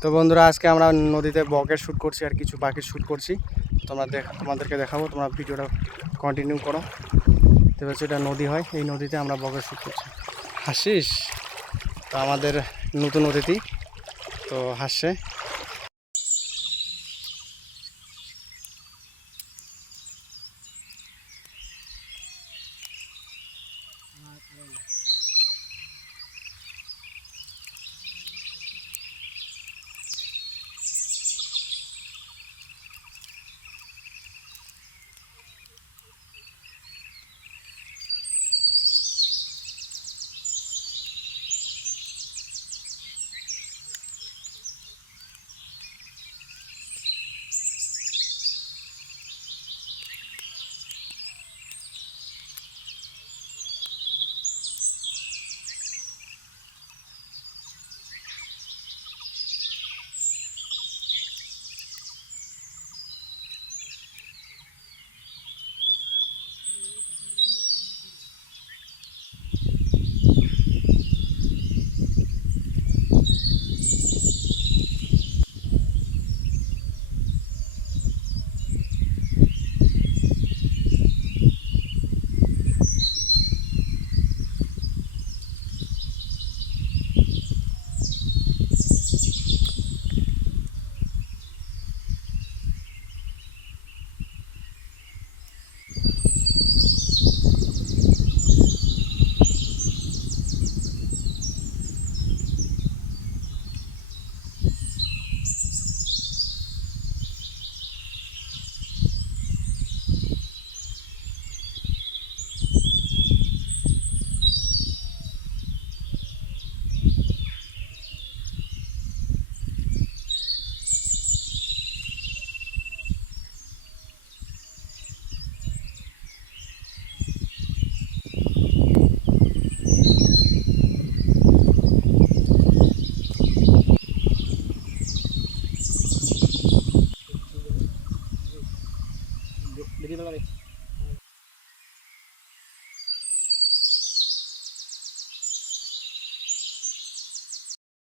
তো বন্ধুরা, আজকে আমরা নদীতে বকের শ্যুট করছি আর কিছু পাখির শ্যুট করছি। তোমাদেরকে দেখাবো, তোমরা ভিডিওটা কন্টিনিউ করো। তো হচ্ছে এটা নদী হয়, এই নদীতে আমরা বকের শ্যুট করছি। হাসিস? তো আমাদের নতুন অতিথি তো হাসছে।